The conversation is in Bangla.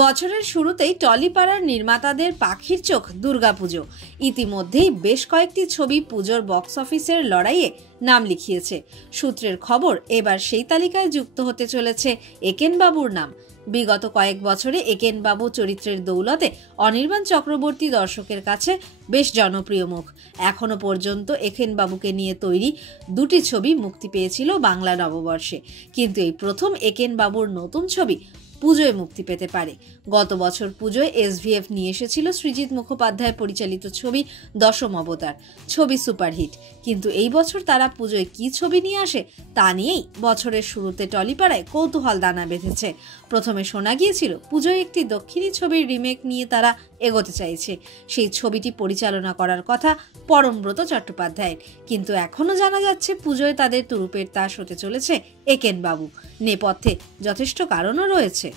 বছরের শুরুতেই টলিপাড়ার নির্মাতাদের পাখির চোখ দুর্গাপুজো। ইতিমধ্যেই বেশ কয়েকটি ছবি পুজোর বক্স অফিসের লড়াইয়ে নাম লিখিয়েছে। সূত্রের খবর, এবার সেই তালিকায় যুক্ত হতে চলেছে একেন বাবুর নাম। বিগত কয়েক বছরে একেন বাবু চরিত্রের দৌলতে অনির্বাণ চক্রবর্তী দর্শকের কাছে বেশ জনপ্রিয় মুখ। এখনো পর্যন্ত একেন বাবুকে নিয়ে তৈরি 2টি ছবি মুক্তি পেয়েছিল বাংলা নববর্ষে, কিন্তু এই প্রথম একেন বাবুর নতুন ছবি পুজোয় মুক্তি পেতে পারে। গত বছর পুজোয় এসভিএফ নিয়ে এসেছিল সৃজিত মুখোপাধ্যায় পরিচালিত ছবি দশম অবতার। ছবি সুপারহিট, কিন্তু এই বছর তারা পুজোয় কি ছবি নিয়ে আসে তা নিয়েই বছরের শুরুতে টলিপাড়ায় কৌতূহল দানা বেঁধেছে। প্রথমে শোনা গিয়েছিল পুজোয় একটি দক্ষিণী ছবির রিমেক নিয়ে তারা এগোতে চাইছে। সেই ছবিটি পরিচালনা করার কথা পরমব্রত চট্টোপাধ্যায়ের, কিন্তু এখনো জানা যাচ্ছে পুজোয় তাদের তুরুপের তাস হতে চলেছে একেন বাবু। নেপথ্যে যথেষ্ট কারণও রয়েছে।